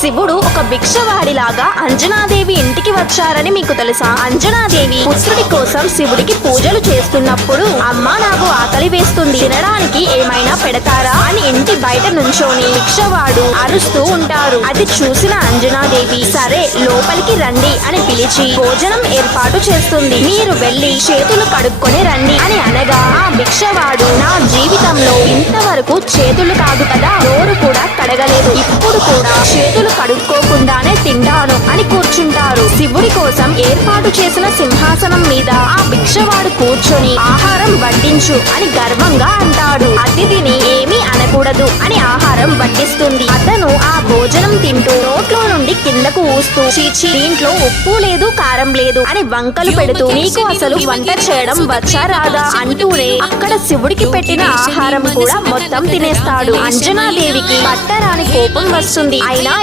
శివుడు ఒక భిక్షవాడిలాగా అంజనాదేవి ఇంటికి వచ్చారని మీకు తెలుసా? అంజనాదేవి పుత్రుడి కోసం శివుడికి పూజలు చేస్తున్నప్పుడు అమ్మా నాకు ఆకలి వేస్తుంది, తినడానికి ఏమైనా పెడతారా అని ఇంటి బయట నుంచోని భిక్షవాడు అరుస్తూ ఉంటారు. అది చూసిన అంజనాదేవి సరే లోపలికి రండి అని పిలిచి భోజనం ఏర్పాటు చేస్తుంది. మీరు వెళ్లి చేతులు కడుక్కొని రండి అని అనగా ఆ భిక్షవాడు నా జీవితంలో ఇంతవరకు చేతులు కాదు కదా, నోరు కూడా కడగలేదు, ఇప్పుడు కూడా చేతులు కడుక్కోకుండానే తింటాను అని కూర్చుంటారు. శివుడి కోసం ఏర్పాటు చేసిన సింహాసనం మీద ఆ భిక్షవాడు కూర్చొని ఆహారం వడ్డించు అని గర్వంగా అంటాడు. అతిథిని ఏమీ అనకూడదు అని ఆహారం వడ్డిస్తుంది. అతను ఆ భోజనం తింటూ నోట్లో నుండి కిందకు ఊస్తూ చీచి దీంట్లో ఉప్పు లేదు కారం లేదు అని వంకలు పెడుతూ నీకు అసలు వంట చేయడం వచ్చా రాదా అంటూనే అక్కడ శివుడికి పెట్టిన ఆహారం కూడా మొత్తం తినేస్తాడు. అంజనాదేవికి పట్టరాని కోపం వస్తుంది. అయినా